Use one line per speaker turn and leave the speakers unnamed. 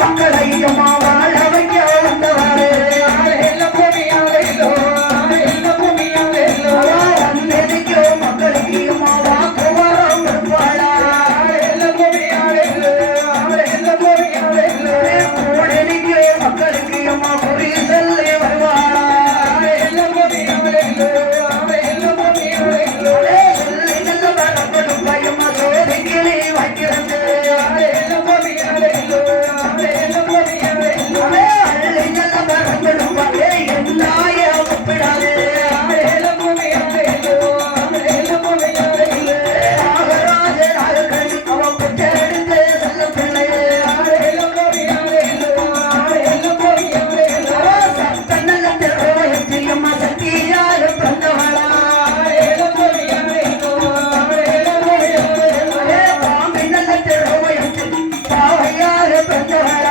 மக்களை அம்மா பெற்ற